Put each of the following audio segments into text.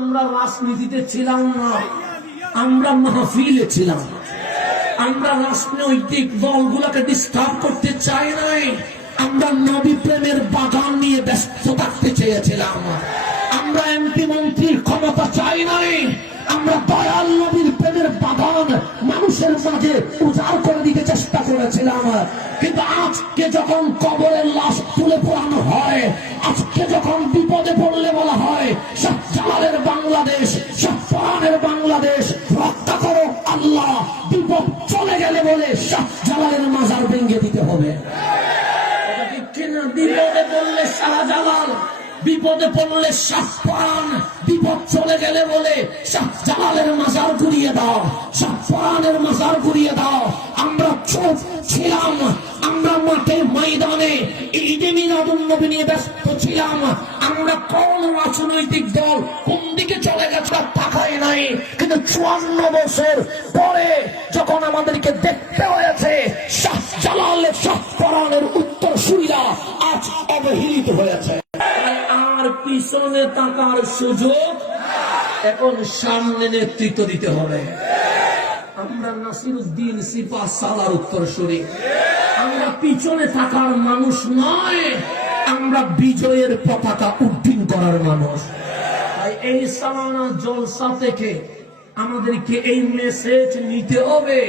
আমরা রাজনীতিতে ছিলাম না, আমরা মাহফিলে ছিলাম। আমরা রাজনৈতিক দলগুলোকে ডিস্টার্ব করতে চাই নাই, আমরা নবী প্রেমের বাগান নিয়ে ব্যস্ত থাকতে চেয়েছিলাম। আমরা এমপি মন্ত্রীর ক্ষমতা চাই নাই, আমরা দয়াল নবীর প্রেমের বাগান মানুষের মাঝে উজাড় করে দিতে চেষ্টা করেছিলাম। কিন্তু আজকে যখন কবরের লাশ তুলে পোড়ানো হয়, আজকে যখন বিপদে পড়লে বলা হয় শাহজালালের বাংলাদেশ, শাহজালালের বাংলাদেশ রক্ষা করো আল্লাহ, বিপদ চলে গেলে বলে শাহজালালের মাজার ভেঙে দিতে হবে। বিপদে পড়লে শাহজালাল, বিপদে পড়লে শাহপরান, বিপদ চলে গেলে বলে শাহজালালের মাজার ঘুরিয়ে দাও, শাহপরানের মাজার ঘুরিয়ে দাও। আমরা চুপ ছিলাম, আমরা মাঠে ময়দানে ঈদে মিলাদুন নবী নিয়ে ব্যস্ত ছিলাম। আমরা কোন রাজনৈতিক দল কোন দিকে চলে গেছে তাকাই নাই। কিন্তু 54 বছর পরে যখন আমাদেরকে দেখতে হয়েছে শাহজালাল শাহপরানের উত্তরসূরিরা আজ অবহেলিত হয়েছে, আর পিছনে তাকার সুযোগ, এখন সামনে নেতৃত্ব দিতে হবে। আমরা নাসিরউদ্দিন সিপা সালার উত্তরসূরি, আমরা পিছনে থাকার মানুষ নয়, আমরা বিজয়ের পতাকা উড্ডীন করার মানুষ। তাই এই সালানা জলসা থেকে আমাদেরকে এই মেসেজ নিতে হবে,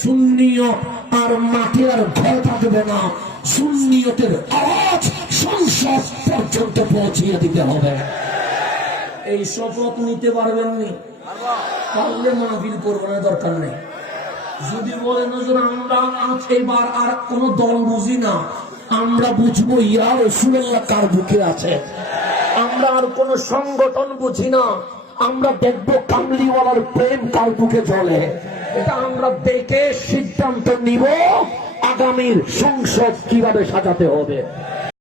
সুন্নিয়ত আর মাঠে আর ঘর থাকবে না, সুন্নিয়তের আওয়াজ সংসদ পর্যন্ত পৌঁছিয়ে দিতে হবে। এই শপথ নিতে পারবেননি, পারলে মাহফিল করবার দরকার নেই। যদি বলেন আমরা এবার আর কোন দল বুঝি না, আমরা বুঝবো ইয়া রাসূলুল্লাহ কার বুকে আছে। আমরা আর কোন সংগঠন বুঝি না, আমরা দেখবো কামলিওয়ালার প্রেম কার বুকে জ্বলে। এটা আমরা দেখে সিদ্ধান্ত নিব আগামীর সংসদ কিভাবে সাজাতে হবে।